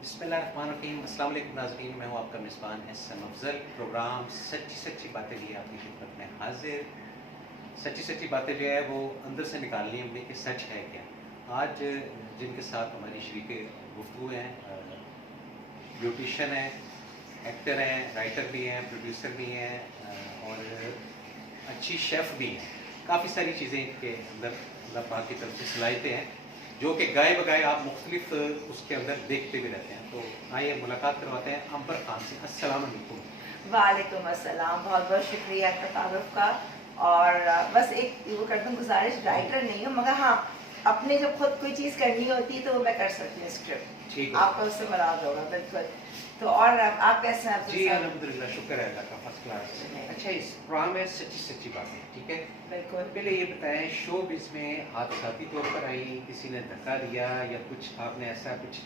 बिस्मिल्लाहिर्रहमानिर्रहीम। अस्सलाम वालेकुम नाज़रीन, मैं हूँ आपका मेज़बान एहसन अफजल। प्रोग्राम सच्ची सच्ची बातें लिए आपकी खिदमत में हाजिर। सच्ची सच्ची बातें जो है वो अंदर से निकालनी है हमने कि सच है क्या। आज जिनके साथ हमारी शरीके गुफ्तगू हैं, ब्यूटिशन हैं, एक्टर हैं, राइटर भी हैं, प्रोड्यूसर भी हैं और अच्छी शेफ़ भी हैं। काफ़ी सारी चीज़ें के अंदर अल्लाह पाक की तरफ से सलाहियतें हैं जो कि गाए बगाए आप मुख्तलिफ उसके अंदर देखते भी रहते हैं। तो आइए मुलाकात करवाते हैं अंबर खान से। अस्सलाम वालेकुम। वालेकुम अस्सलाम। बहुत बहुत शुक्रिया आपका तारुफ का। और बस एक वो कर दूँ गुजारिश, राइटर नहीं हूँ मगर हाँ, अपने जब खुद कोई चीज़ करनी होती है तो वो मैं कर सकती हूँ। स्क्रिप्ट ठीक है आपका उससे मुराद होगा बिल्कुल। तो और आप कैसे हैं? जी अल्हम्दुलिल्लाह, शुक्र है अल्लाह का, फर्स्ट क्लास। अच्छा, इस प्रोग्राम में सच्ची सच्ची बातें, ठीक है। बिल्कुल। पहले ये बताएं, शोबिज़ में हादसाती तौर पर आई, किसी ने धक्का दिया या कुछ आपने ऐसा कुछ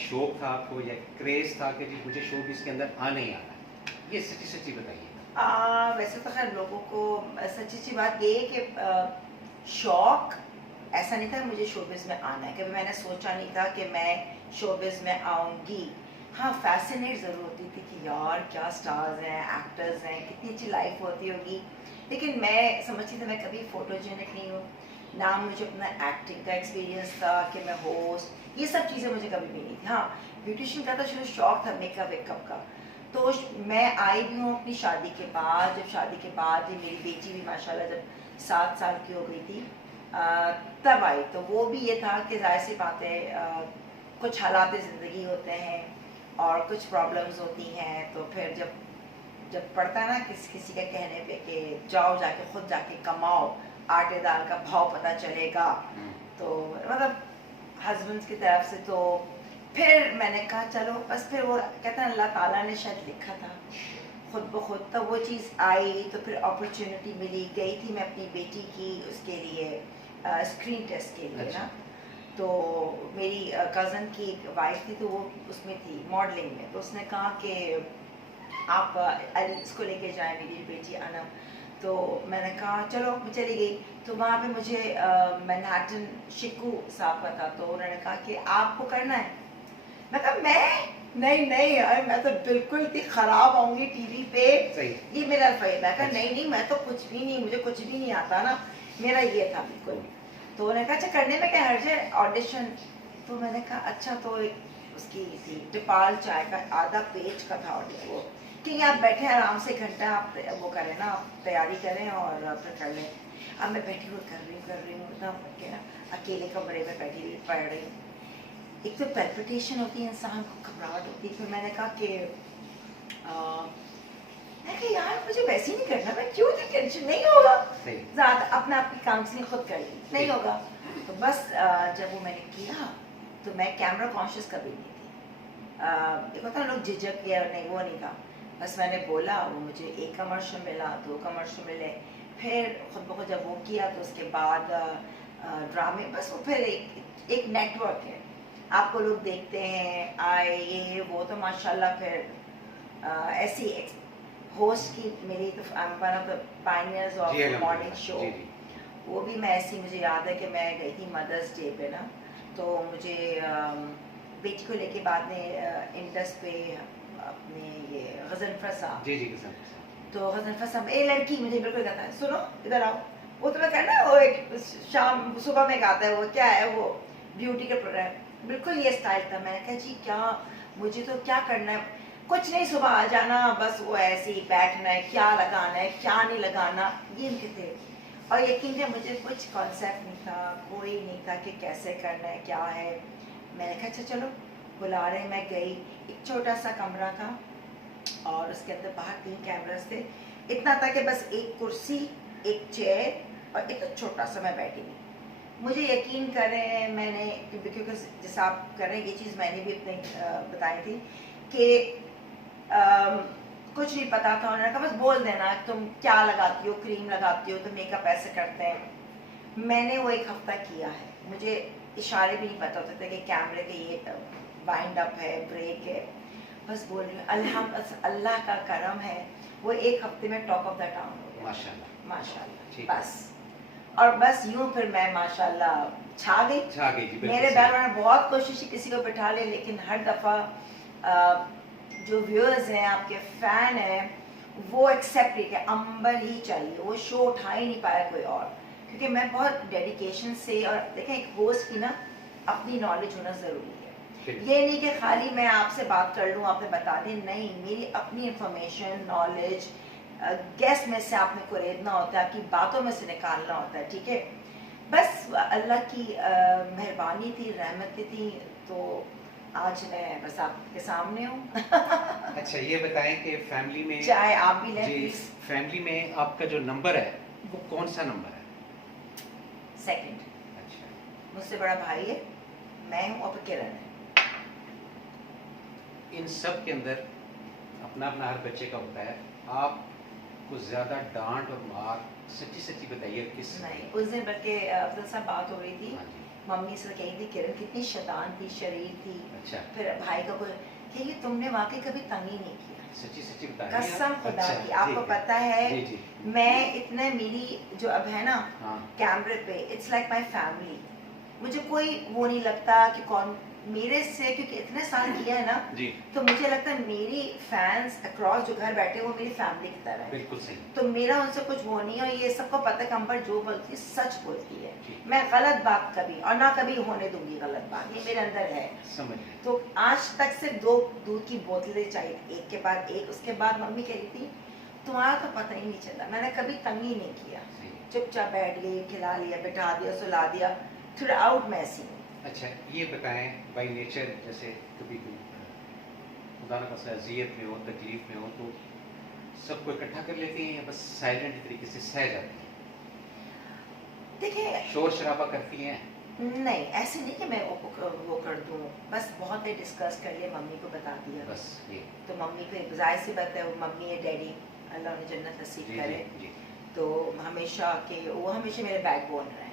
शौक था आपको या क्रेज़ था कि जी मुझे शोबिज़ के अंदर आना ही आना है, ये सच्ची सच्ची बताइए। वैसे तो खैर लोगों को सच्ची सी बात ये है कि शौक ऐसा नहीं था मुझे शोबिज़ में आना है। कभी मैंने सोचा नहीं था कि मैं शोबिज़ में आऊँगी। हाँ, फैसिनेट ज़रूर होती थी कि यार क्या स्टार्स हैं, एक्टर्स हैं, कितनी अच्छी लाइफ होती होगी। लेकिन मैं समझती थी मैं कभी फोटोजेनिक नहीं हूँ, ना मुझे अपना एक्टिंग का एक्सपीरियंस था कि मैं होस्ट, ये सब चीज़ें मुझे कभी भी नहीं थी। हाँ, ब्यूटिशियन का तो शुरू शौक था, मेकअप वेकअप का। तो मैं आई भी हूँ अपनी शादी के बाद। जब शादी के बाद ही मेरी बेटी भी माशाल्लाह जब 7 साल की हो गई थी तब आई। तो वो भी ये था कि जाहिर सी बात है, कुछ हालात ज़िंदगी होते हैं और कुछ प्रॉब्लम्स होती हैं। तो फिर जब जब पड़ता है ना किसी के कहने पे कि जाओ जाके खुद जाके कमाओ, आटे दाल का भाव पता चलेगा। तो मतलब हस्बैंड की तरफ से तो फिर मैंने कहा चलो बस। फिर वो कहते हैं अल्लाह ताला ने शायद लिखा था खुद ब खुद, तब वो चीज़ आई। तो फिर अपॉर्चुनिटी मिली, गई थी मैं अपनी बेटी की उसके लिए स्क्रीन टेस्ट के लिए ना। तो मेरी कज़न की एक वाइफ थी तो वो उसमें थी मॉडलिंग में। तो उसने कहा कि आप इसको लेके जाएं मेरी बेटी अनम। तो मैंने कहा चलो, मैं चली गई। तो वहाँ पे मुझे मैनहट्टन शिकू साहब का था। तो उन्होंने कहा कि आपको करना है। मैं कहा नहीं नहीं यार, मैं तो बिल्कुल इतनी खराब आऊंगी टीवी पे। सही। ये मेरा रवैया। मैं कहा नहीं मैं तो कुछ भी नहीं, मुझे कुछ भी नहीं आता ना। मेरा ये था बिल्कुल। तो उन्होंने कहा अच्छा करने में क्या हर्ज है, ऑडिशन। तो मैंने कहा अच्छा। तो एक उसकी थी टिपाल चाय का आधा पेज का था ऑडिशन, वो कि आप बैठे आराम से 1 घंटा आप वो करें ना, आप तैयारी करें और फिर कर लें। अब मैं बैठी हुई कर रही हूँ एकदम अकेले कमरे में बैठी हुई पढ़ रही हूँ। एक तो पैल्पिटेशन होती है, इंसान को घबराहट होती है। फिर मैंने कहा कि मैं कहा यार मुझे वैसे ही नहीं करना, मैं क्यों इतनी टेंशन, नहीं होगा। ज़्यादा अपने आप की काउंसलिंग खुद कर ली, नहीं होगा। तो बस जब वो मैंने किया तो मैं कैमरा कॉन्शियस कभी नहीं थी। एक होता है लोग झिझक या नहीं, वो नहीं था। बस मैंने बोला, वो मुझे 1 कमर्शियल मिला, 2 कमर्शियल मिले। फिर खुद ब खुद जब वो किया तो उसके बाद ड्रामे, बस वो फिर एक नेटवर्क है, आपको लोग देखते हैं आए ये वो। तो माशाल्लाह फिर ऐसी होस्ट की मेरी तो one of the pioneers of morning show. वो भी मैं ऐसी, मुझे याद है कि मैं गई थी मदर्स डे पे ना। तो मुझे बेटी को लेके बाद में इंडस पे अपने ये गजनफर साहब, जी गजनफर। तो गजनफर साहब ए लड़की मुझे बिल्कुल कहता है सुनो इधर आओ। वो तो मैं कहना वो एक शाम सुबह में गाता है, वो क्या है वो ब्यूटी के प्रोडक्ट, बिल्कुल ये स्टाइल था। मैंने कहा जी क्या मुझे तो क्या करना है, कुछ नहीं, सुबह आ जाना, बस वो ऐसे ही बैठना है, क्या लगाना है क्या नहीं लगाना, ये इनके थे। और यकीन है मुझे कुछ कॉन्सेप्ट नहीं था, कोई नहीं था कि कैसे करना है क्या है। मैंने कहा अच्छा चलो बुला रहे। मैं गई, एक छोटा सा कमरा था और उसके अंदर बाहर 3 कैमरास थे। इतना था कि बस एक कुर्सी, एक चेयर और एक छोटा सा मैं बैठी हुई। मुझे यकीन करें, मैंने क्योंकि जैसे आप कर रहे हैं ये चीज़ मैंने भी अपने बताई थी कि कुछ नहीं पता था। उन्होंने कहा बस बोल देना तुम क्या लगाती हो, क्रीम लगाती हो तो मेकअप ऐसे करते हैं। मैंने वो 1 हफ्ता किया है। मुझे इशारे भी नहीं पता होते थे कि कैमरे के ये वाइंड अप है, ब्रेक है। बस बोल रही हूँ अल्लाह का करम है, वो 1 हफ्ते में टॉक ऑफ द टाउन हो गया। माशाल्लाह माशाल्लाह। ठीक। बस और बस यूं फिर मैं माशाल्लाह छा गई। छा गई जी, बिल्कुल मेरे सही। बैकग्राउंड में बहुत कोशिश की किसी को बिठा ले, लेकिन हर दफ़ा जो व्यूअर्स हैं, आपके फ़ैन हैं, वो एक्सेप्ट नहीं किया, अंबर ही चाहिए, वो शो उठा ही नहीं पाया कोई और। क्योंकि मैं बहुत डेडिकेशन से, और देखें एक होस्ट की ना अपनी नॉलेज होना ज़रूरी है। बिल्कुल। ये नहीं कि खाली मैं आपसे बात कर लूँ, आपने बता दें, नहीं, मेरी अपनी इंफॉर्मेशन, नॉलेज गेस्ट में से आपने को रेदना होता है, आपकी बातों में से निकालना होता है, ठीक है। बस अल्लाह की मेहरबानी थी, रहमतें थी, तो आज मैं बस आपके सामने हूँ। अच्छा, ये बताएं कि फैमिली में चाहे आप भी लें जी, प्लीज। फैमिली में आपका जो नंबर है वो कौन सा नंबर है? सेकंड, अच्छा, मुझसे बड़ा भाई है, मैं हूँ, और फिर किरण है। इन सब के अंदर अपना अपना हर बच्चे का होता है। आपको ज़्यादा डांट और मार सच्ची सच्ची बताइए किस? नहीं, उस दिन बल्कि अफजल साहब बात हो रही थी, हाँ जी। मम्मी से कही थी किरण कितनी शैतान थी, शरीर थी। अच्छा, फिर भाई का कोई कि तुमने वाकई कभी तंग ही नहीं किया, सच्ची सच्ची बता रही हैं कसम आप? खुदा अच्छा, की। आपको ठीक पता है जी जी। मैं इतने, मेरी जो अब है ना हाँ कैमरे पे, इट्स लाइक माय फैमिली। मुझे कोई वो नहीं लगता कि कौन मेरे से, क्योंकि इतने साल किया है ना, जी, तो मुझे लगता है मेरी फैंस अक्रॉस जो घर बैठे हैं, वो मेरी फैमिली की तरह है। बिल्कुल सही। तो मेरा उनसे कुछ वो नहीं है, और ये सबको पता है कि अंबर जो बोलती है सच बोलती है। जी, मैं गलत बात कभी और ना कभी होने दूंगी गलत बात, ये मेरे अंदर है। समझ गए। तो आज तक सिर्फ 2 दूध की बोतलें चाहिए, एक के बाद एक। उसके बाद मम्मी कह रही थी तुम्हारा तो पता ही नहीं चला, मैंने कभी तंग ही नहीं किया, सही। चुपचाप बैठ गई, खिला लिया, बिठा दिया, सुला दिया, थ्रू आउट मैं ऐसी हूँ। अच्छा, ये बताएं बाय नेचर जैसे कभी भी खुदा न खास्ता अज़ियत में हो, तकलीफ में हो, तो सबको इकट्ठा कर लेती हैं या बस साइलेंट तरीके से सह जाती हैं? देखिए, शोर शराबा करती हैं? नहीं ऐसे नहीं कि मैं वो कर दूँ, बस बहुत ही डिस्कस कर लिया, मम्मी को बता दिया। बस ये। तो मम्मी को जाहिर सी बात है, वो मम्मी है, डैडी अल्लाह उन्हें जन्नत नसीब जी करे। जी जी। तो हमेशा के वो हमेशा मेरे बैकबोन रहे हैं,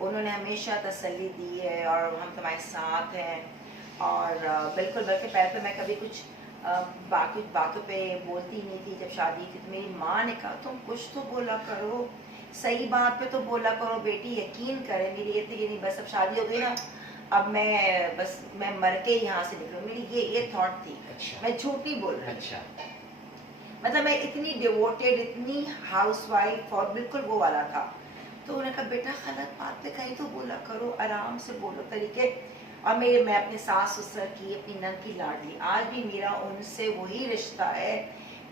उन्होंने हमेशा तसल्ली दी है, और हम तुम्हारे साथ हैं। और बिल्कुल, बल्कि पहले तो मैं कभी कुछ बाकी बातों पे बोलती नहीं थी। जब शादी की तो मेरी माँ ने कहा तुम कुछ तो बोला करो, सही बात पे तो बोला करो बेटी, यकीन करें। मेरी ये थी कि नहीं बस अब शादी हो गई ना, अब मैं मर के यहाँ से निकलूँ, मेरी ये थॉट थी। अच्छा मैं झूठ नहीं बोल रही, अच्छा। मतलब मैं इतनी डिवोटेड, इतनी हाउसवाइफ, और बिल्कुल वो वाला था। तो उन्होंने कहा बेटा गलत बात पे कहीं तो बोला करो, आराम से बोलो तरीके। और मैं अपने सास ससुर की, अपनी नन की लाडली, आज भी मेरा उनसे वही रिश्ता है।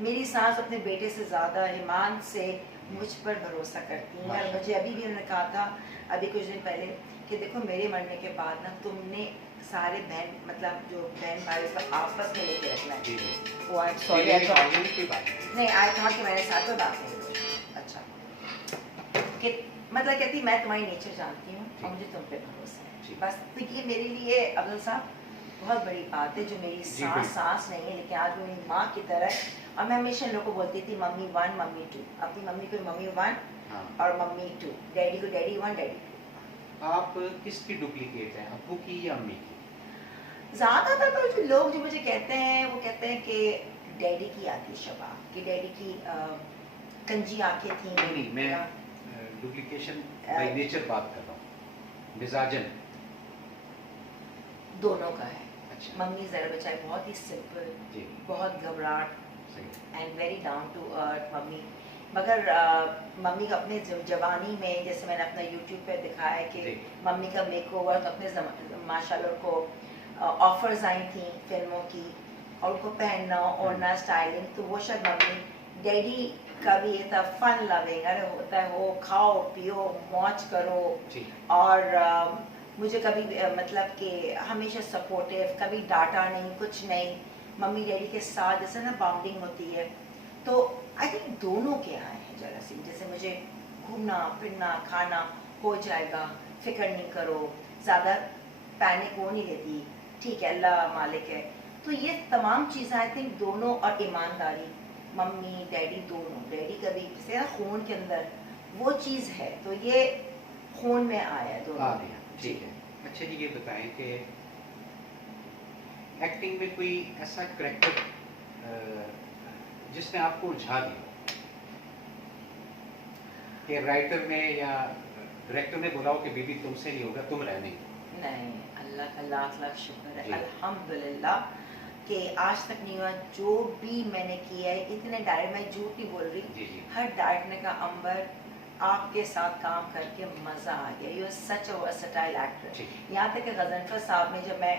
मेरी सास अपने बेटे से ज़्यादा ईमान से मुझ पर भरोसा करती हैं। और मुझे अभी भी उन्होंने कहा था, अभी कुछ दिन पहले, कि देखो मेरे मरने के बाद ना तुमने सारे बहन, मतलब जो बहन भाई, सब आपस में लेके रखना है। जी जी। वो आई सॉरी, ये ऑर्गेनिक की बात है। नहीं आई थॉट कि मैंने साथ में बात नहीं। अच्छा, कि मतलब कहती मैं तुम्हारी नेचर जानती हूँ और मुझे तुम पे भरोसा है, बस। तो ये मेरे लिए अब्दुल साहब बहुत बड़ी बात है, जो मेरी सांस नहीं है, लेकिन आज वो मेरी माँ की तरह है। और मैं हमेशा लोगों को बोलती थी मम्मी 1 मम्मी 2, अपनी मम्मी को मम्मी 1 हाँ। और मम्मी 2, डैडी को डैडी 1 डैडी 2। आप किसकी डुप्लीकेट हैं, अब्बू की या अम्मी की? ज़्यादातर तो जो लोग जो मुझे कहते हैं, वो कहते हैं कि डैडी की आती शबा, कि डैडी की कंजी आंखें थी। नहीं, मैं डुप्लीकेशन बाय नेचर बात कर रहा हूँ, मिजाजन दोनों का है। अच्छा। मम्मी ज़रा बेचारी बहुत ही सिंपल, जी बहुत घबराहट, सही। And very down to earth mummy. मगर मम्मी का अपने जवानी में, जैसे मैंने अपना यूट्यूब पे दिखाया है कि जी। मम्मी का मेकओवर, तो अपने माशाल्लाह को ऑफर्स आई थी फिल्मों की, और उनको पहनना, ओढ़ना, स्टाइलिंग, तो वो शायद मम्मी। डैडी का भी ये था फन लविंग, अरे होता है वो, खाओ पियो मौज करो। जी। और मुझे कभी मतलब कि हमेशा सपोर्टिव, कभी डांटा नहीं, कुछ नहीं। मम्मी डैडी के साथ जैसे ना बाउंडिंग होती है, तो आई थिंक दोनों के आए हैं जरा सी। जैसे मुझे घूमना फिरना खाना हो जाएगा, फिक्र नहीं करो, ज़्यादा पैनिक वो नहीं लेती, ठीक है अल्लाह मालिक है। तो ये तमाम चीज़ें आई थिंक दोनों, और ईमानदारी, मम्मी डैडी दोनों। डैडी कभी जैसे ना खून के अंदर वो चीज़ है, तो ये खून में आया है दोनों। आ गया, ठीक है। अच्छा जी, ये बताएं कि एक्टिंग में कोई ऐसा करेक्टर जिसने आपको उलझा दिया कि राइटर ने या डायरेक्टर ने बोला हो कि बीबी तुमसे नहीं होगा, तुम रहने दो। नहीं, अल्लाह का लाख लाख शुक्र है जी। अल्हम्दुलिल्लाह कि आज तक नहीं हुआ। जो भी मैंने किया है, इतने डायरेक्ट, मैं झूठ नहीं बोल रही, जी जी हर डायरेक्टर ने कहा अंबर आपके साथ काम करके मज़ा आ गया, you are such a versatile actor. जी यहाँ तक कि गजनफर साहब ने, जब मैं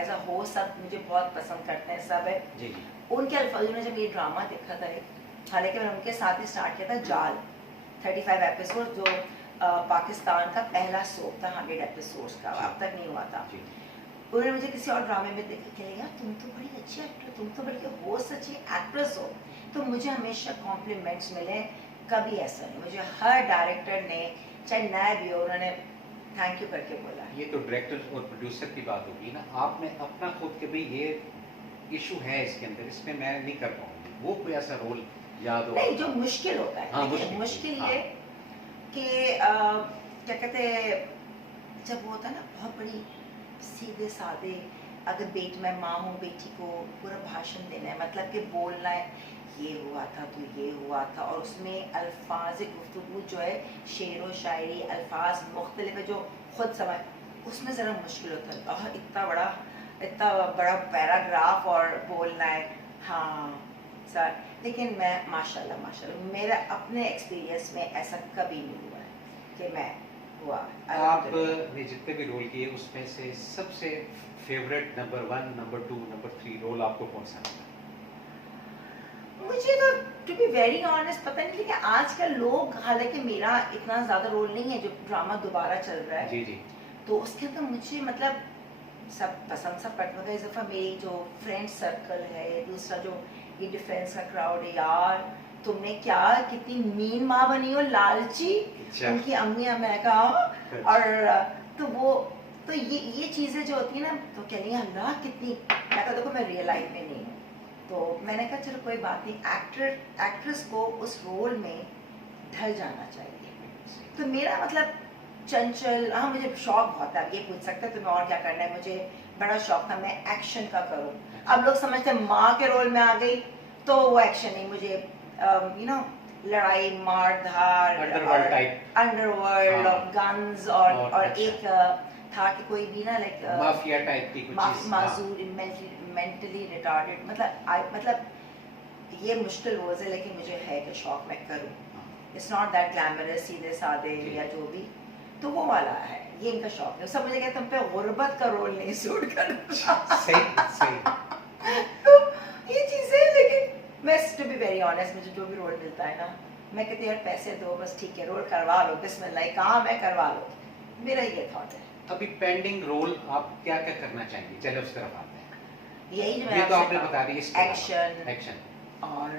एज अ होस्ट, सब मुझे बहुत पसंद करते हैं, सब है, जी जी उनके अल्फाज में जब ये ड्रामा देखा था, हालांकि मैंने उनके साथ ही स्टार्ट किया था जाल, 35 एपिसोड, जो पाकिस्तान का पहला सोप था 100 एपिसोड्स का, अब तक नहीं हुआ था। जी उन्होंने मुझे किसी और ड्रामे में देख के यार तुम तो बड़ी अच्छी एक्टर, तुम तो बड़ी होस्ट, अच्छी एक्ट्रेस हो, तो मुझे हमेशा कॉम्प्लीमेंट्स मिले, कभी ऐसा नहीं। मुझे हर डायरेक्टर ने, चाहे नया भी हो, उन्होंने थैंक यू करके बोला। ये तो डायरेक्टर और प्रोड्यूसर की बात होगी ना, आपने अपना खुद के भाई ये इशू है इसके अंदर, इसमें मैं नहीं कर पाऊंगी, वो कोई ऐसा रोल याद हो? नहीं, जो मुश्किल होता है, हाँ, देखिए, मुश्किल, मुश्किल हाँ। ये कि क्या कहते हैं, जब वो होता है ना बहुत बड़ी सीधे साधे, अगर मैं माँ हूँ, बेटी को पूरा भाषण देना है, मतलब कि बोलना है, ये हुआ था तो ये हुआ था, और उसमें अल्फाज गुफ्तगू जो है, शेर व शायरी, अल्फाज मुख्तलिफ है जो खुद समझ, उसमें ज़रा मुश्किल होता है। और इतना बड़ा पैराग्राफ और बोलना है, हाँ सर। लेकिन मैं माशाल्लाह माशाल्लाह, मेरा अपने एक्सपीरियंस में ऐसा कभी नहीं हुआ है कि मैं हुआ। आपने जितने भी रोल किए उसमें से सबसे favourite number 1, number 2, number 3 role आपको कौन सा लगा? मुझे तो टू बी वेरी ऑनेस्ट पता नहीं, लेकिन आजकल लोग, हालांकि मेरा इतना ज़्यादा रोल नहीं है, जो ड्रामा दोबारा चल रहा है, जी जी तो उसके अंदर मुझे मतलब सब पसंद, सब पट मगर, इस दफ़ा मेरी जो फ्रेंड सर्कल है, दूसरा जो ये डिफेंस का क्राउड है, यार तुमने क्या, कितनी मीन माँ बनी हो, लालची, अच्छा उनकी अम्मी, मैं कहा, और तो वो, तो ये चीज़ें जो होती है ना, तो कह रही है अल्लाह कितनी, मैं कहा देखो मैं रियल लाइफ में नहीं हूँ, तो मैंने कहा चलो कोई बात नहीं, एक्ट्रेस को उस रोल में ढल जाना चाहिए। तो मेरा मतलब चंचल, हाँ मुझे शौक बहुत है, अब ये पूछ सकते हैं तुम्हें और क्या करना है, मुझे बड़ा शौक था मैं एक्शन का करूँ। अब लोग समझते हैं माँ के रोल में आ गई तो वो एक्शन नहीं, मुझे यू नो लड़ाई मार धार, अंडरवर्ल्ड टाइप, अंडरवर्ल्ड और गन्स, और अच्छा। एक था कि कोई भी ना लाइक माफिया टाइप की कुछ चीज, माजूर, मेंटली रिटार्डेड, मतलब ये मुश्किल रोज है, लेकिन मुझे है कि शौक मैं करूँ। इट्स नॉट दैट ग्लैमरस, सीधे साधे या जो भी, तो वो वाला है, ये इनका शौक है। सब मुझे कहते तुम पे गुर्बत का रोल नहीं सूट करता। सही सही। तो ये चीजें, लेकिन मैं टू बी वेरी ऑनेस्ट, मुझे जो भी रोल मिलता है ना, मैं कहती यार पैसे दो बस, ठीक है रोल करवा लो, बिस्मिल्लाह, काम है करवा लो, मेरा ये थॉट है। अभी पेंडिंग रोल आप क्या क्या करना चाहेंगे? चलो उस तरफ आते हैं। यही जो ये तो आपने बता दी, एक्शन एक्शन और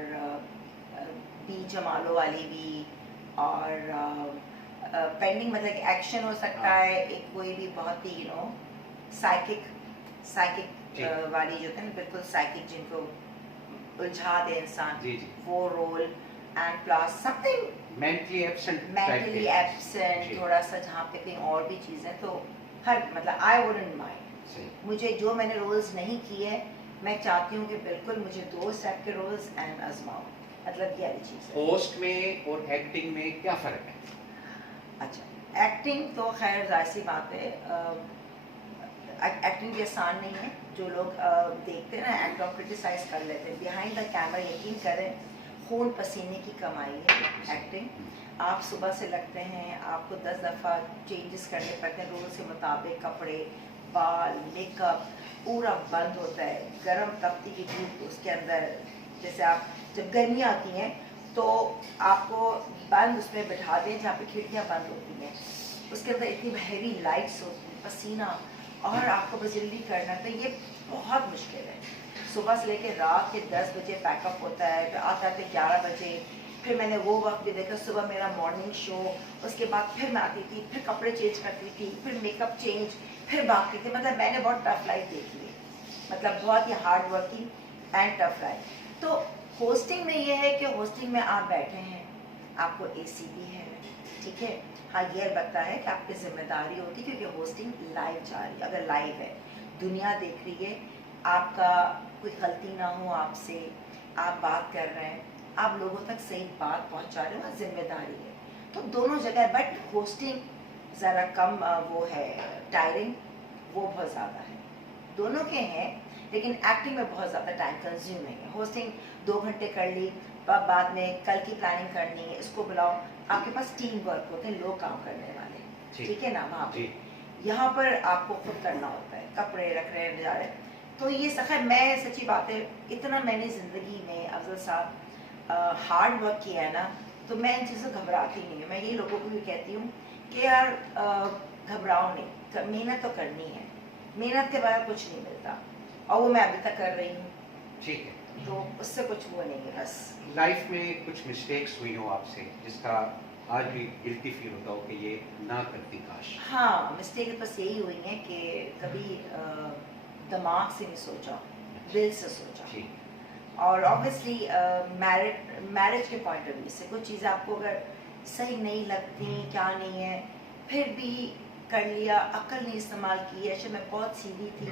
बी जमालो वाली भी, और पेंडिंग मतलब एक्शन हो सकता है, एक कोई भी बहुत ही साइकिक वाली जो थे ना, बिल्कुल साइकिक, जिनको उलझा दे इंसान, जी जी, वो role, and plus something mentally mentally absent, थोड़ा सा जहाँ पे कहीं और भी चीज़ें, तो हर मतलब आई वुडंट माइंड। मुझे जो मैंने रोल्स नहीं किए, मैं चाहती हूँ कि बिल्कुल मुझे दो सेट के रोल्स एंड आजमाओ, मतलब ये वाली चीज़ है। होस्ट में और एक्टिंग में क्या फर्क है? अच्छा, एक्टिंग तो खैर जाहिर सी बात है, एक्टिंग भी आसान नहीं है। जो लोग देखते हैं ना, एक्टर क्रिटिसाइज कर लेते हैं, बिहाइंड द कैमरा यकीन करें खून पसीने की कमाई है एक्टिंग। आप सुबह से लगते हैं, आपको 10 दफ़ा चेंजेस करने पड़ते हैं रोल से मुताबिक, कपड़े, बाल, मेकअप पूरा बंद होता है, गर्म तपती की धूप उसके अंदर, जैसे आप जब गर्मियाँ आती हैं तो आपको बंद उसमें बिठा दें जहाँ पे खिड़कियाँ बंद होती हैं, उसके अंदर इतनी हैवी लाइट्स होती हैं, पसीना, और आपको बस जल्दी करना, तो ये बहुत मुश्किल है। सुबह से लेकर रात के 10 बजे पैकअप होता है, फिर आते आते 11 बजे, फिर मैंने वो वक्त भी देखा, सुबह मेरा मॉर्निंग शो, उसके बाद फिर मैं आती थी, फिर कपड़े चेंज करती थी, फिर मेकअप चेंज, फिर भागती थी, मतलब मैंने बहुत टफ लाइफ देखी है, मतलब बहुत ही hard working and tough life. तो होस्टिंग में ये है कि होस्टिंग में आप बैठे हैं, आपको एसी भी है, ठीक है, हाँ ये अलबत्ता है कि आपकी जिम्मेदारी होती है, क्योंकि होस्टिंग लाइव जा रही है, अगर लाइव है, दुनिया देख रही है, आपका कोई गलती ना हो आपसे, आप बात कर रहे हैं, आप लोगों तक सही बात पहुंचा रहे हो, जिम्मेदारी है, तो दोनों जगह। बट होस्टिंग ज़रा कम वो है टायरिंग, वो बहुत ज़्यादा है। दोनों के हैं, लेकिन एक्टिंग में बहुत ज़्यादा टाइम कंज्यूमिंग है। होस्टिंग 2 घंटे कर ली, बाद में कल की प्लानिंग करनी है, इसको बुलाओ। आपके पास टीम वर्क होते हैं, लोग काम करने वाले, ठीक है ना। वहाँ पे यहाँ पर आपको खुद करना होता है, कपड़े रख रहे हैं, जा रहे हैं। तो ये सखा, मैं सच्ची बात है, इतना मैंने ज़िंदगी में अफजल साहब हार्ड वर्क किया है ना, तो मैं इन चीज़ों से घबराती नहीं हूँ। मैं ये लोगों को भी कहती हूँ कि यार घबराओ नहीं, मेहनत तो करनी है, मेहनत के बगैर कुछ नहीं मिलता, और वो मैं अभी तक कर रही हूँ। ठीक है, तो उससे कुछ वो नहीं है। बस लाइफ में कुछ मिस्टेक्स हुई हो आपसे जिसका आज भी गिल्टी फील होता हो कि ये ना करती काश? हाँ, मिस्टेक बस यही हुई है कि कभी दिमाग से नहीं सोचा, दिल से सोचा। ठीक। और ऑब्वियसली मैरिज के पॉइंट ऑफ व्यू से कुछ चीज़ें आपको अगर सही नहीं लगती, क्या नहीं है, फिर भी कर लिया, अक्ल नहीं इस्तेमाल की। ऐसे मैं बहुत सीधी थी,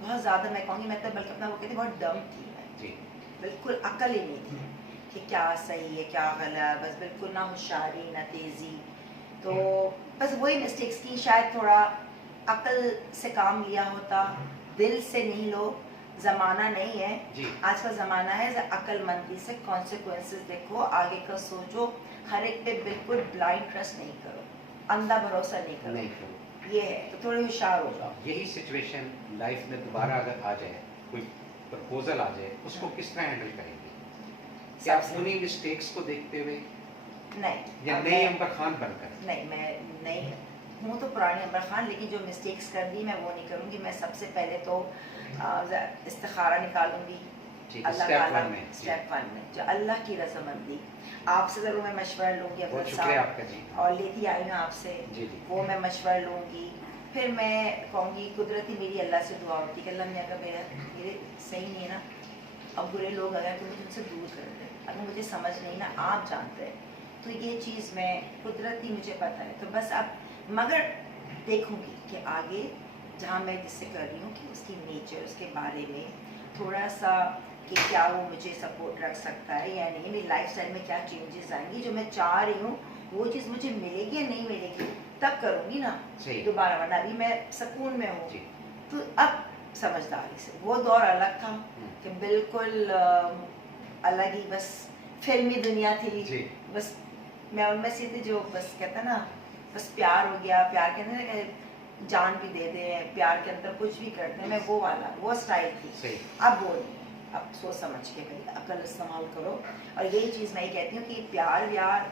बहुत ज़्यादा, मैं कहूँगी मैं तो बल्कि अपना वो कहती बहुत डम थी मैं जी। बिल्कुल अक्ल ही नहीं थी कि क्या सही है क्या गलत, बस बिल्कुल ना होशियारी ना तेज़ी। तो बस वही मिस्टेक्स की, शायद थोड़ा अक्ल से काम लिया होता, दिल से नहीं लो। ज़माना नहीं है जी। आज का ज़माना है अक्लमंदी से, कॉन्सिक्वेंसेस देखो, आगे का सोचो, हर एक पे बिल्कुल ब्लाइंड ट्रस्ट नहीं करो, अंधा भरोसा नहीं करो, नहीं करो। ये है। तो थोड़े होशियार हो जाओ। यही सिचुएशन लाइफ में दोबारा अगर आ जाए, कोई प्रपोजल आ जाए, उसको किस तरह हैंडल करेंगे? क्या उन्हीं मिस्टेक्स को देखते हुए नहीं, या नई अंबर खान बनकर? नहीं, मैं नहीं हूँ तो पुरानी अंबर खान, लेकिन जो मिस्टेक्स कर दी मैं वो नहीं करूँगी। मैं सबसे पहले तो इस्तिखारा निकालूंगी अल्लाह ताला में, स्टेप 1 में जो अल्लाह की रज़ामंदी। आपसे ज़रूर मैं मशवरा लूँगी बहुत अफजल शुक्रिया साहब, आपका जी। और लेती आई हूँ आपसे, जी जी। वो मैं मशवरा लूँगी। फिर मैं कहूँगी, कुदरती मेरी अल्लाह से दुआ होती कि अल्लाह ने अगर मेरे सही नहीं है ना, अब बुरे लोग अगर तो मुझे उनसे दूर कर दे, अगर मुझे समझ नहीं ना, आप जानते हैं, तो ये चीज़ मैं कुदरती मुझे पता है। तो बस अब मगर देखूँगी कि आगे जहाँ मैं जिससे कर रही हूँ कि उसकी नेचर, उसके बारे में थोड़ा सा कि क्या वो मुझे सपोर्ट रख सकता है या नहीं, मेरी लाइफ स्टाइल में क्या चेंजेस आएंगी, जो मैं चाह रही हूँ वो चीज़ मुझे मिलेगी या नहीं मिलेगी, तब करूँगी ना दोबारा, वरना अभी मैं सुकून में हूँ। तो अब समझदारी से, वो दौर अलग था कि बिल्कुल अलग ही बस फिल्मी दुनिया थी। बस मैं उनमें से थी जो बस कहता ना, बस प्यार हो गया, प्यार के अंदर जान भी दे दे, प्यार के अंदर कुछ भी करते हैं, मैं वो वाला वो स्टाइल थी। अब वो नहीं, अब सोच समझ के भाई अकल इस्तेमाल करो। और यही चीज़ मैं कहती हूँ कि प्यार व्यार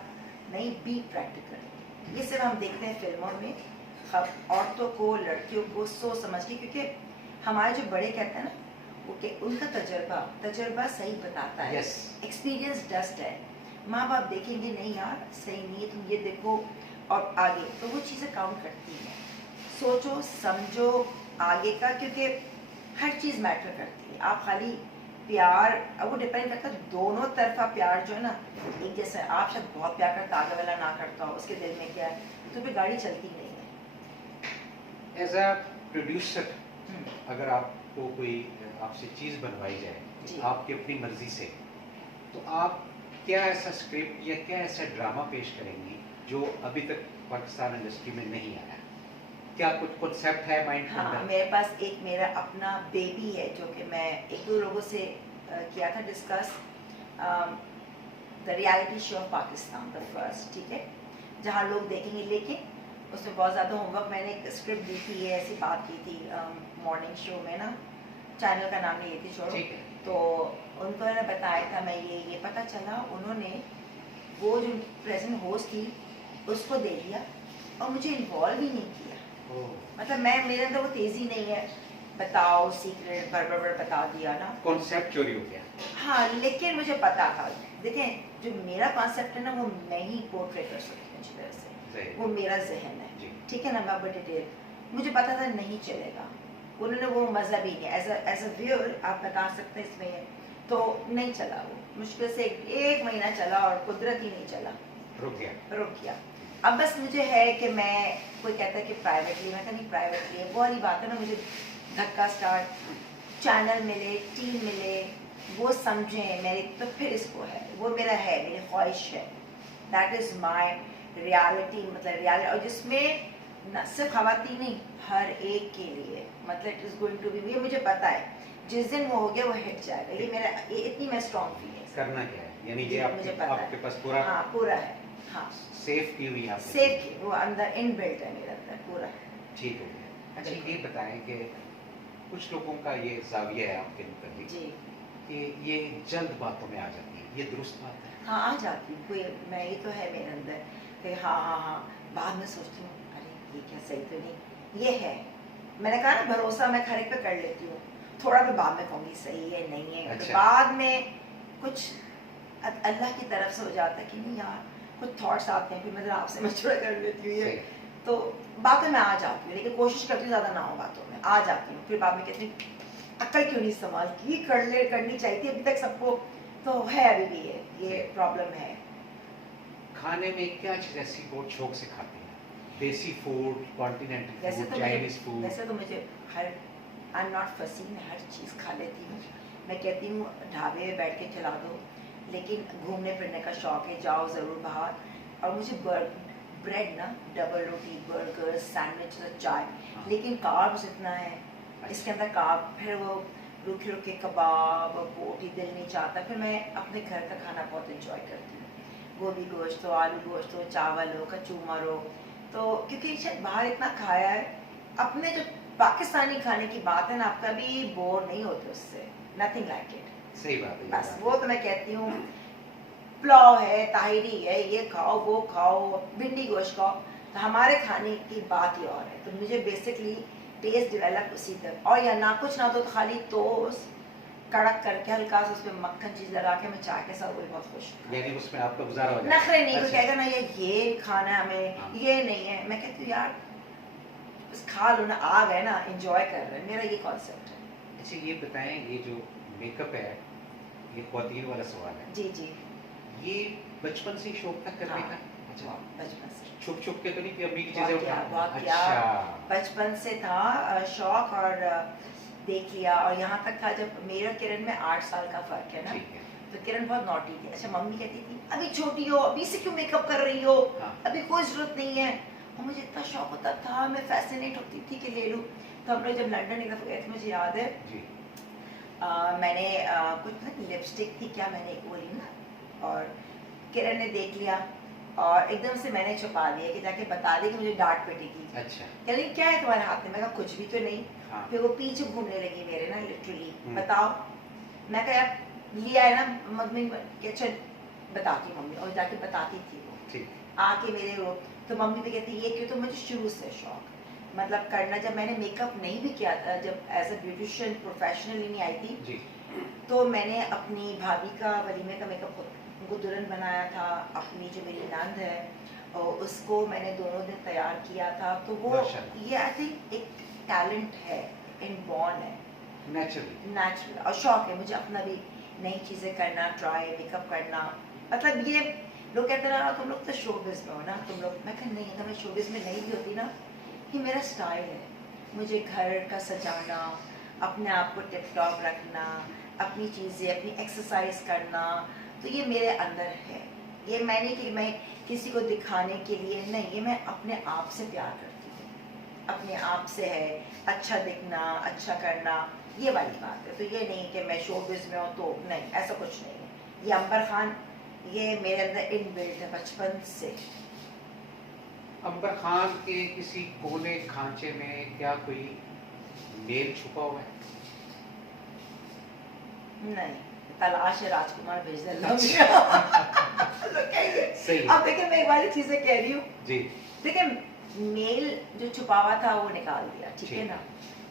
नहीं, बी प्रैक्टिकल। ये सिर्फ हम देखते हैं फिल्मों में, औरतों को, लड़कियों को सोच समझ के, क्योंकि हमारे जो बड़े कहते हैं ना, वो उनका तजर्बा सही बताता है, एक्सपीरियंस डस्ट है। माँ बाप देखेंगे नहीं यार सही नहीं है, तुम ये देखो, और आगे तो वो चीज़ें काउंट करती हैं। सोचो समझो आगे का, क्योंकि हर चीज़ मैटर करती है। आप खाली प्यार, अब वो डिपेंड करता है दोनों तरफा प्यार जो है ना, एक जैसे आप शायद बहुत प्यार करता, आगे वाला ना करता हो, उसके दिल में क्या है, तो फिर गाड़ी चलती नहीं है। एज अ प्रोड्यूसर, अगर आपको कोई आपसे चीज़ बनवाई जाए आपकी अपनी मर्जी से, तो आप क्या ऐसा स्क्रिप्ट या क्या ऐसा ड्रामा पेश करेंगी जो अभी तक पाकिस्तान इंडस्ट्री में नहीं आया? क्या कुछ कॉन्सेप्ट है माइंड में? हाँ, मेरे पास एक मेरा अपना बेबी है जो कि मैं 1-2 लोगों से किया था discuss, the reality show off Pakistan the first, ठीक है, जहाँ लोग देखेंगे। लेकिन उसमें बहुत ज़्यादा होमवर्क, मैंने एक स्क्रिप्ट दी थी, ऐसी बात की थी मॉर्निंग शो में ना, चैनल का नाम नहीं थी, छोड़ो। तो उनको मैंने बताया था, मैं ये पता चला उन्होंने वो जो प्रेजेंट होस्ट थी उसको दे दिया और मुझे इन्वॉल्व ही नहीं किया। मतलब मैं, मेरे अंदर वो तेज़ी नहीं है, बताओ सीक्रेट बड़ बता दिया ना, कॉन्सेप्ट चोरी हो गया। हाँ, लेकिन मुझे पता था, देखें जो मेरा कॉन्सेप्ट है ना, वो मैं ही पोर्ट्रे कर सकती हूँ अच्छी तरह से, वो मेरा जहन है, ठीक है ना, मैं बड़ी डिटेल, मुझे पता था नहीं चलेगा। उन्होंने वो मज़ा भी नहीं, एज अ व्यूअर आप बता सकते हैं इसमें, तो नहीं चला वो, मुश्किल से 1 महीना चला और कुदरत ही नहीं चला, रुक गया। अब बस मुझे है कि मैं, कोई कहता है कि प्राइवेटली, मैं कहती प्राइवेटली है, वो वाली बात है ना, मुझे धक्का स्टार्ट, चैनल मिले, टीम मिले, वो समझें मेरी, तो फिर इसको है, वो मेरा है, मेरी ख्वाहिश है, दैट इज़ माई रियलिटी, मतलब रियलिटी, और जिसमें न सिर्फ खवातीन नहीं, हर एक के लिए, मतलब it is going to be, ये मुझे पता है जिस दिन वो हो गया वो हिट जाएगा, ये मेरा, ये इतनी मैं स्ट्रॉन्ग फीलिंग करना क्या है, यानी ये मुझे पता आपके है। पास पूरा हाँ पूरा है, हाँ सेफ की हुई आपने सेफ की, वो अंदर इनबिल्ट है मेरे अंदर पूरा। ठीक हो गया। अच्छा ये बताएं कि कुछ लोगों का ये जाविया है आपके मुताबिक जी कि ये जल्द बातों में आ जाती है, ये दुरुस्त बात है? हाँ आ जाती हूँ, कोई मैं, ये तो है मेरे अंदर कि हाँ हाँ हाँ, बाद में सोचती हूँ अरे ये क्या सही तो नहीं, ये है, मैंने कहा ना भरोसा मैं हर एक पे कर लेती हूँ, थोड़ा भी बाद में कहूँगी सही है नहीं है, अच्छा। तो बाद में कुछ अल्लाह की तरफ से हो जाता है कि नहीं यार, कुछ थॉट्स आते हैं, फिर मैं आपसे मशवरा कर लेती हूँ ये, तो बातों में आ जाती हूँ, लेकिन कोशिश करती हूँ ज़्यादा ना हो, बातों में आ जाती हूँ, फिर बाद में कहती हूँ अक्ल क्यों नहीं इस्तेमाल की, करनी चाहिए थी अभी तक सबको, तो है अभी भी ये प्रॉब्लम है। खाने में क्या चीज़ ऐसी बहुत शौक से खाती हैं? देसी food, continental food, Chinese food? वैसे तो मुझे हर, आई एम नॉट फसी, मैं हर चीज़ खा लेती हूँ, मैं कहती हूँ ढाबे में बैठ के खिला दो, लेकिन घूमने फिरने का शौक है, जाओ ज़रूर बाहर, और मुझे ब्रेड ना, डबल रोटी, बर्गर, सैंडविच, चाय, लेकिन कार्ब्स इतना है इसके अंदर, कार्ब, फिर वो रुके रुके कबाब, बोटी, दिल नहीं चाहता, फिर मैं अपने घर का खाना बहुत इंजॉय करती हूँ, गोभी गोश्त हो, आलू गोश्त हो, चावल हो, कचूमर हो, तो क्योंकि शायद बाहर इतना खाया है, अपने जो पाकिस्तानी खाने की बात है ना, आप कभी बोर नहीं होते उससे, नथिंग लाइक इट। सही बात है, बस वो तो मैं कहती हूँ, पुलाव है, ताहिरी है, ये खाओ वो खाओ, भिंडी गोश्त खाओ, तो हमारे खाने की बात ही और है, तो मुझे बेसिकली टेस्ट डेवलप उसी तक, और या ना कुछ ना तो खाली टोस्ट कड़क करके हल्का सा उसमें मक्खन चीज लगा के मैं चाय के साथ वो बहुत खुश हूँ। यानी उसमें आपका गुजारा हो जाता है? नखरे नहीं, कोई अच्छा। कहेगा ना ये खाना है हमें, हाँ। ये नहीं है, मैं कहती हूँ यार बस खा लो ना, आ गए ना, एंजॉय कर रहे हैं, मेरा ये कॉन्सेप्ट है। अच्छा ये बताएं, ये जो मेकअप है, ये ख्वातीन वाला सवाल है, जी जी ये बचपन से ही शौक था करने हाँ। का? अच्छा, बचपन से छुप छुप के तो नहीं कि अम्मी की बहुत चीजें किया, उठा? बहुत किया, अच्छा, बचपन से था शौक, और देख लिया, और यहाँ तक था जब मेरा किरण में 8 साल का फर्क है ना, ठीक है। तो किरण बहुत नॉटी थी। अच्छा मम्मी कहती थी अभी छोटी हो, अभी से क्यों मेकअप कर रही हो, हाँ। अभी कोई जरूरत नहीं है, और मुझे इतना शौक होता था, मैं फैसिनेट होती थी कि ले लूँ। तो हम लोग जब लंदन एक दफ़ा गए थे, मुझे याद है जी। मैंने कुछ ना लिपस्टिक थी क्या, मैंने एक बोली ना, और किरण ने देख लिया, और एकदम से मैंने छुपा दिया कि जाके बता दे कि मुझे डांट पिटेगी। अच्छा। कह रही क्या है तुम्हारे हाथ में, मैं कहा कुछ भी तो नहीं। हाँ। फिर वो पीछे घूमने लगी मेरे ना, लिटरली हम्म। बताओ, मैं कहा यार लिया है ना मम्मी के, अच्छा बताती मम्मी, और जाके बताती थी वो ठीक। आके मेरे वो, तो मम्मी भी कहती ये क्यों, तो मुझे शुरू से शौक मतलब करना, जब मैंने मेकअप नहीं भी किया था, जब एज अ ब्यूटिशियन प्रोफेशनली नहीं आई थी, जी। तो मैंने अपनी भाभी का वलीमे का मेकअप उनको दुल्हन बनाया था, अपनी जो मेरी नंद है और उसको मैंने दोनों दिन तैयार किया था, तो वो माशाल्लाह। ये आई थिंक एक टैलेंट है, इनबॉर्न है, नेचुरल और शौक है मुझे अपना भी नई चीज़ें करना, ट्राई मेकअप करना, मतलब ये लोग कहते हैं ना तुम लोग तो शोबिज़ में हो ना तुम लोग, मैं कहती नहीं, अगर मैं शोबिज़ में नहीं भी होती ना, ये मेरा स्टाइल है, मुझे घर का सजाना, अपने आप को टिप टॉप रखना, अपनी चीज़ें, अपनी एक्सरसाइज करना, तो ये मेरे अंदर है, ये मैंने कि मैं किसी को दिखाने के लिए नहीं, ये मैं अपने आप से प्यार करती हूँ, अपने आप से है, अच्छा दिखना, अच्छा करना, ये वाली बात है। तो ये नहीं कि मैं शोबिज़ में हूँ तो नहीं, ऐसा कुछ नहीं है, ये अंबर खान ये मेरे अंदर इनबिल्ट है बचपन से। अंबर खान के किसी कोने खांचे में क्या कोई मेल छुपा हुआ है? नहीं, तलाश है, राजकुमार भेज देना। सही। अब देखिए मैं एक वाली चीजें कह रही हूँ जी। देखिए, मेल जो छुपा हुआ था वो निकाल दिया, ठीक है ठीक। ना,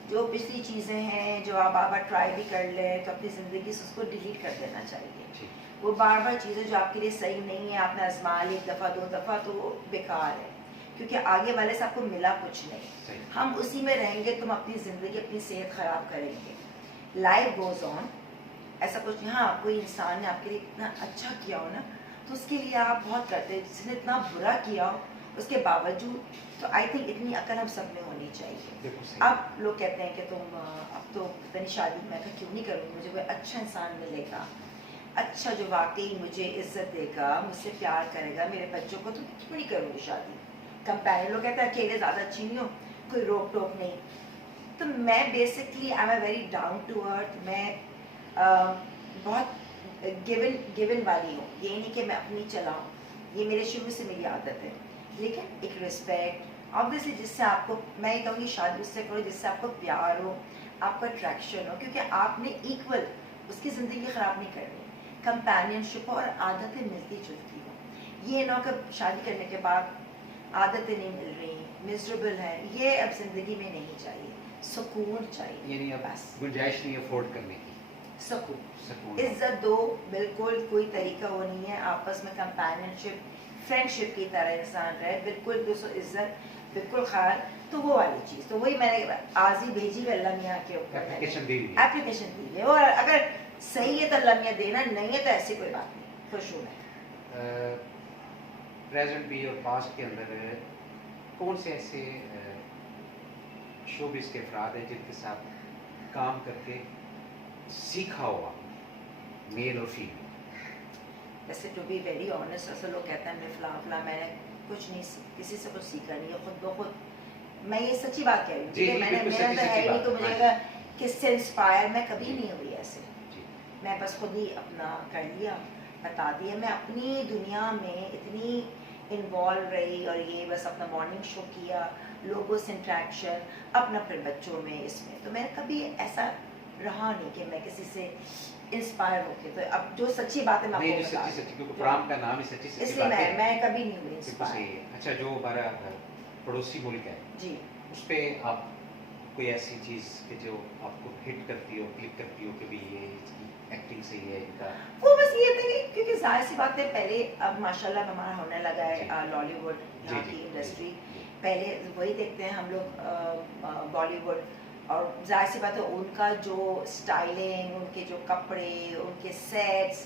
जो पिछली चीजें हैं जो आप बार बार ट्राई भी कर ले तो अपनी जिंदगी से उसको डिलीट कर देना चाहिए। ठीक। वो बार बार चीजें जो आपके लिए सही नहीं है, आपने आजमा ली एक दफा दो दफा, तो वो बेकार है, क्योंकि आगे वाले से आपको मिला कुछ नहीं, सही। हम उसी में रहेंगे, तुम अपनी ज़िंदगी, अपनी सेहत ख़राब करेंगे। लाइफ गोज़ ऑन, ऐसा कुछ नहीं। हाँ, कोई इंसान ने आपके लिए इतना अच्छा किया हो ना, तो उसके लिए आप बहुत करते हैं, जिसने इतना बुरा किया हो उसके बावजूद, तो आई थिंक इतनी अकल हम सब में होनी चाहिए। अब लोग कहते हैं कि तुम अब तो पता नहीं शादी, मैं क्यों नहीं करूँगी, मुझे कोई अच्छा इंसान मिलेगा, अच्छा जो वाकई मुझे इज्जत देगा, मुझसे प्यार करेगा, मेरे बच्चों को, तो क्यों नहीं करूँगी शादी। कंपेरिजन, लोग कहते हैं अकेले ज़्यादा अच्छी नहीं हो, कोई रोक टोक नहीं। तो मैं basically I am a very down to earth. मैं बहुत गिवन वाली हूँ। ये नहीं कि मैं अपनी चलाऊँ, ये मेरे शुरू से मेरी आदत है। लेकिन एक रिस्पेक्ट, ऑब्वियसली जिससे आपको, मैं ये कहूँगी शादी उससे करो जिससे आपको प्यार हो, आपका अट्रैक्शन हो, क्योंकि आपने इक्वल उसकी ज़िंदगी ख़राब नहीं करनी। कंपेनियनशिप और आदतें मिलती जुलती हो। ये ना कि शादी करने के बाद आदतें नहीं मिल रही, मिजरेबल है, ये अब ज़िंदगी में नहीं चाहिए। सुकून चाहिए, यानी अब बस गुंजाइश नहीं अफोर्ड करने की। सुकून, सुकून। इज्जत दो, बिल्कुल कोई तरीका वो नहीं है। आपस में कंपेनियनशिप, फ्रेंडशिप की तरह इंसान रहे, बिल्कुल दोस्तों इज्जत, बिल्कुल ख्याल। तो वो वाली चीज़, तो वही मैंने आज ही भेजी है अल्लाह मियाँ के ऊपर, एप्लीकेशन दी हुई है। एप्लीकेशन दी है। और अगर सही है तो अल्लाह मियाँ देना, नहीं है तो ऐसी कोई बात नहीं, खुश हूँ मैं। प्रेजेंट भी और पास्ट के अंदर कौन से ऐसे शोबिस के अफराद हैं जिनके साथ काम करके सीखा हो आपने, मेल और फीमेल? वैसे टू बी वेरी ऑनेस्ट, ऐसे लोग कहते हैं मिफला अफला, मैंने कुछ नहीं किसी से कुछ सीखा नहीं है, खुद ब खुद। मैं ये सच्ची बात कह रही हूँ, जी, क्योंकि जी, मैंने, बिल्कुल मेरा सच्ची- तो है ही सच्ची नहीं, तो बात मुझे है। लगा किससे इंस्पायर, मैं कभी जी। नहीं हुई ऐसे। जी। मैं बस खुद ही अपना कर लिया, बता दिया। मैं अपनी दुनिया में इतनी इन्वॉल्व रही, और ये बस अपना मॉर्निंग शो किया, लोगों से इंट्रैक्शन, अपना फिर बच्चों में, इसमें तो मैंने कभी ऐसा रहा नहीं कि मैं किसी से इंस्पायर होके। तो अब जो सच्ची बात है मैं नहीं, आपको जो बता सच्ची रही सच्ची, हूँ। क्योंकि प्रोग्राम का नाम ही सच्ची सच्ची इसलिए बातें मैं कभी नहीं हुई बिल्कुल सही इंस्पायर। है। अच्छा, जो हमारा पड़ोसी मुल्क है जी, उस पे आप कोई ऐसी चीज़ कि जो आपको हिट करती हो, क्लिक करती हो कि भी ये इसकी एक्टिंग सही है, इनका वो बस ये था कि क्योंकि जाहिर सी बात है, पहले अब माशाल्लाह हमारा होने लगा जी। है लॉलीवुड, यहाँ जी, की जी, इंडस्ट्री। जी, पहले वही देखते हैं हम लोग बॉलीवुड, और जाहिर सी बात है उनका जो स्टाइलिंग, उनके जो कपड़े, उनके सेट्स,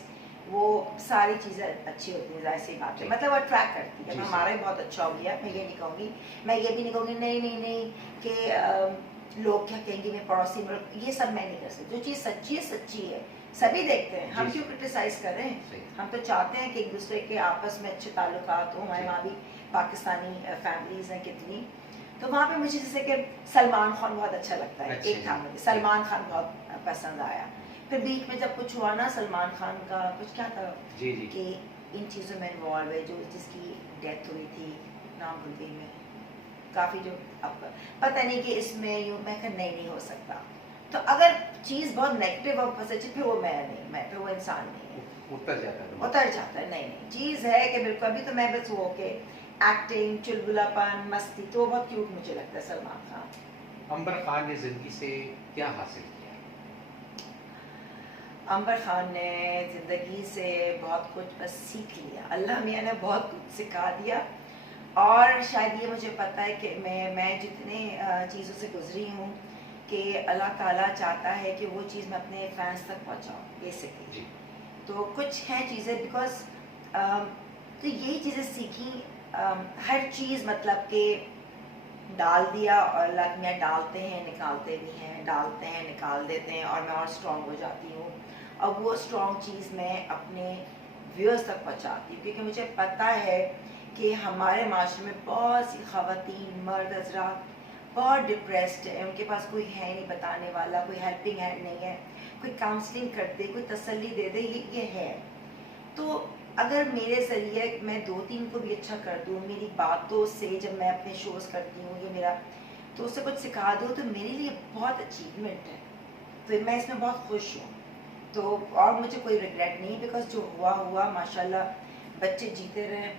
वो सारी चीज़ें अच्छी होती हैं, जाहिर सी बात है, जी। मतलब अट्रैक्ट करती है। जी, हमारा भी बहुत अच्छा हो गया, मैं ये नहीं कहूँगी, मैं ये भी नहीं कहूँगी नहीं नहीं नहीं कि लोग क्या कहेंगे, मैं पड़ोसी मुल्क, ये सब मैं नहीं कर सकती। जो चीज़ सच्ची है सच्ची है, सभी देखते हैं, हम जी, क्यों क्रिटिसाइज कर रहे हैं। सही। हम तो चाहते हैं कि एक दूसरे के आपस में अच्छे ताल्लुकात हो। हमारे जी। वहाँ भी पाकिस्तानी फैमिलीज हैं कितनी, तो वहाँ पे मुझे जैसे कि सलमान खान बहुत अच्छा लगता है। अच्छा एक था जी। मुझे सलमान खान बहुत पसंद आया। फिर बीच में जब कुछ हुआ ना, सलमान खान का कुछ क्या था जी, जी। कि इन चीज़ों में इन्वॉल्व है, जो जिसकी डेथ हुई थी, नाम भूल गई मैं, काफ़ी जो अब पता नहीं कि इसमें यूँ, मैं कहा नहीं हो सकता। तो अगर चीज़ बहुत नेगेटिव और पॉजिटिव, फिर वो मैं नहीं, मैं फिर वो इंसान नहीं है, उतर जाता है। उतर जाता है। नहीं नहीं, चीज़ है कि बिल्कुल, अभी तो मैं बस वो के एक्टिंग, चुलबुलापन, मस्ती, तो बहुत क्यूट मुझे लगता है सलमान खान। अंबर खान ने जिंदगी से क्या हासिल किया? अंबर खान ने ज़िंदगी से बहुत कुछ बस सीख लिया, अल्लाह मियाँ ने बहुत कुछ सिखा दिया। और शायद ये मुझे पता है कि मैं जितने चीज़ों से गुजरी हूँ, कि अल्लाह ताला चाहता है कि वो चीज़ मैं अपने फैंस तक पहुँचाऊँ बेसिकली। जी। तो कुछ हैं चीज़ें, बिकॉज तो यही चीज़ें सीखी। हर चीज़ मतलब कि डाल दिया, और अल्लाह मियाँ डालते हैं निकालते भी हैं, डालते हैं निकाल देते हैं, और मैं और स्ट्रॉन्ग हो जाती हूँ। अब वो स्ट्रॉन्ग चीज़ मैं अपने व्यूअर्स तक पहुँचाती हूँ, क्योंकि मुझे पता है कि हमारे माशरे में बहुत सी ख़वातीन, मर्द हज़रात बहुत डिप्रेस्ड है, उनके पास कोई है नहीं बताने वाला, कोई हेल्पिंग हैंड नहीं है, कोई काउंसलिंग कर दे, कोई तसल्ली दे दे, ये है। तो अगर मेरे ज़रिए मैं 2-3 को भी अच्छा कर दूँ, मेरी बातों से, जब मैं अपने शोज़ करती हूँ, ये मेरा, तो उससे कुछ सिखा दूँ, तो मेरे लिए बहुत अचीवमेंट है। तो मैं इसमें बहुत खुश हूँ। तो और मुझे कोई रिग्रेट नहीं, बिकॉज जो हुआ माशाल्लाह, बच्चे जीते रहे,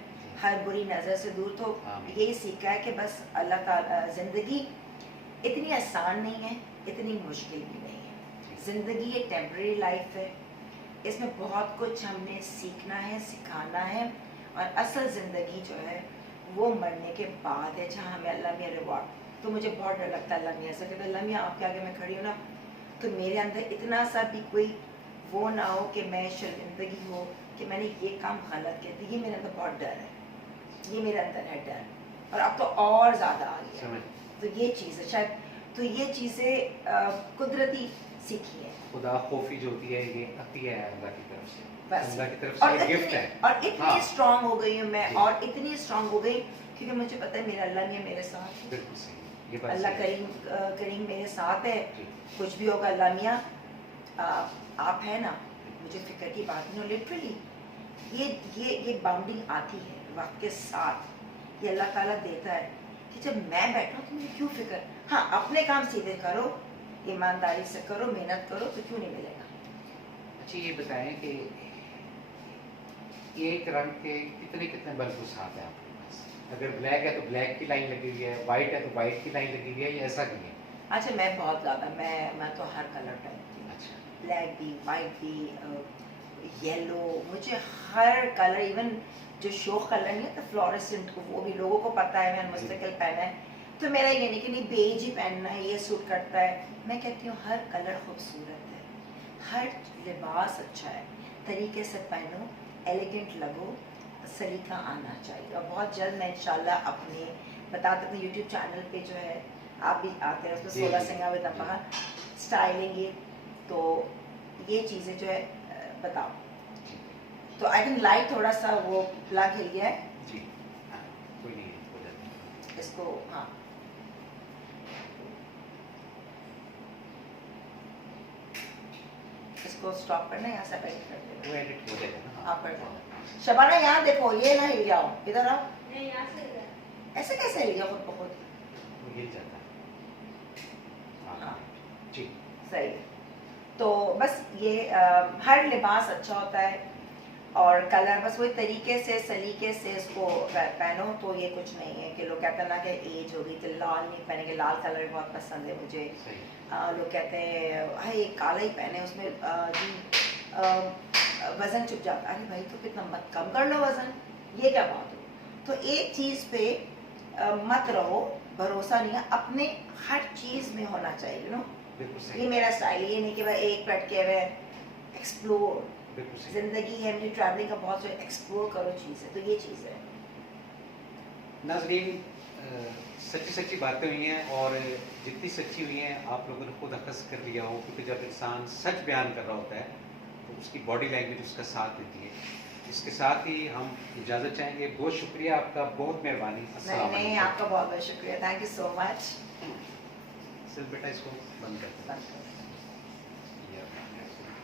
हर बुरी नज़र से दूर। तो आमीन। यही सीखा है कि बस अल्लाह ताला, ज़िंदगी इतनी आसान नहीं है, इतनी मुश्किल भी नहीं है। ज़िंदगी एक टेम्परेरी लाइफ है, इसमें बहुत कुछ हमने सीखना है, सिखाना है, और असल ज़िंदगी जो है वो मरने के बाद है, जहाँ हमें अल्लाह मियाँ रिवॉर्ड। तो मुझे बहुत डर लगता है अल्लाह मियाँ से, कि अल्लाह मियाँ आपके आगे मैं खड़ी हूँ ना, तो मेरे अंदर इतना सा भी कोई वो ना हो कि मैं शर्मिंदगी हो कि मैंने ये काम गलत किया। तो ये मेरे अंदर बहुत डर है, ये मेरे अंदर है डर, और अब तो और ज़्यादा आ गया। समझ। तो ये चीज़ है शायद, तो ये चीज़ें कुदरती सीखी है। खुदा खौफी जो होती है ये अतिया है अल्लाह की तरफ से, बस अल्लाह की तरफ और से ये गिफ्ट है। और इतनी हाँ। स्ट्रांग हो गई हूँ मैं, जी। और इतनी स्ट्रांग हो गई क्योंकि मुझे पता है मेरा अल्लाह ने मेरे साथ है। बिल्कुल सही, ये बात अल्लाह सही है। करीम करीम मेरे साथ है। जी। कुछ भी होगा अल्लाह मियाँ आप है ना, मुझे फिक्र की बात नहीं। लिटरली ये बाउंडिंग आती है वक्त के साथ, ये अल्लाह ताला देता है कि जब मैं बैठा हूँ तो मुझे क्यों फिक्र। हाँ, अपने काम सीधे करो, ईमानदारी से करो, मेहनत करो, तो क्यों नहीं मिलेगा। अच्छा ये बताएं कि एक रंग के कितने कितने बलबूसात हैं आपके पास? अगर ब्लैक है तो ब्लैक की लाइन लगी हुई है, वाइट है तो वाइट की लाइन लगी हुई है, या ऐसा नहीं है? अच्छा, मैं बहुत ज़्यादा मैं तो हर कलर पहनती हूँ, अच्छा, ब्लैक भी, वाइट भी, येलो, मुझे हर कलर, इवन जो शो कलर नहीं है तो फ्लोरेसेंट को, वो भी लोगों को पता है मैंने मुस्तकिल पहना है। तो मेरा ये नहीं कि नहीं बेज ही पहनना है, ये सूट करता है। मैं कहती हूँ हर कलर खूबसूरत है, हर लिबास अच्छा है, तरीके से पहनो, एलिगेंट लगो, सलीका आना चाहिए। और बहुत जल्द मैं इंशाल्लाह अपने बताते अपने यूट्यूब चैनल पे जो है, आप भी आते हैं उसमें, जी, 16 जी, सिंगार विद जी। अब्बा स्टाइलिंग, ये तो ये चीज़ें जो है बताओ। तो आई थिंक लाइट थोड़ा सा वो प्लग हिल गया है, जी, हाँ, कोई नहीं है, हो जाता है। इसको हाँ इसको स्टॉप करना है, यहाँ से एडिट कर देना। वो एडिट हो जाएगा ना? आप कर दो। शबाना यहाँ देखो, ये ना हिल जाओ, इधर आओ। नहीं, यहाँ से इधर। ऐसे कैसे हिल गया खुद ब खुद? वो हिल जाता है। हाँ। जी। सही है। तो बस ये हर लिबास अच्छा होता है, और कलर बस वही तरीके से सलीके से इसको पहनो। तो ये कुछ नहीं है कि लोग कहते हैं ना कि एज हो गई तो लाल नहीं पहनेंगे, लाल कलर बहुत पसंद है मुझे। सही। लोग कहते हैं हाय ये काला ही पहने, उसमें वज़न चुप जाता है। अरे भाई तो कितना मत कम कर लो वज़न, ये क्या बात हो। तो एक चीज़ पे मत रहो, भरोसा नहीं है, अपने हर चीज़ में होना चाहिए, यू नो। बिल्कुल ये सही, मेरा स्टाइल, ये नहीं कि भाई एक लटके हुए एक्सप्लोर। बिल्कुल सही। ज़िंदगी है, मुझे ट्रैवलिंग का बहुत जो एक्सप्लोर करो चीज़ है, तो ये चीज़ है। नाज़रीन, सच्ची सच्ची बातें हुई हैं, और जितनी सच्ची हुई हैं आप लोगों ने खुद अखज़ कर लिया हो, क्योंकि जब इंसान सच बयान कर रहा होता है तो उसकी बॉडी लैंग्वेज उसका साथ देती है। इसके साथ ही हम इजाज़त चाहेंगे। बहुत शुक्रिया आपका, बहुत मेहरबानी। अस्सलाम नहीं, वालेकुम। आपका बहुत बहुत शुक्रिया, थैंक यू सो मच। सिर्फ बेटा इसको बंद कर दो। बंद करो।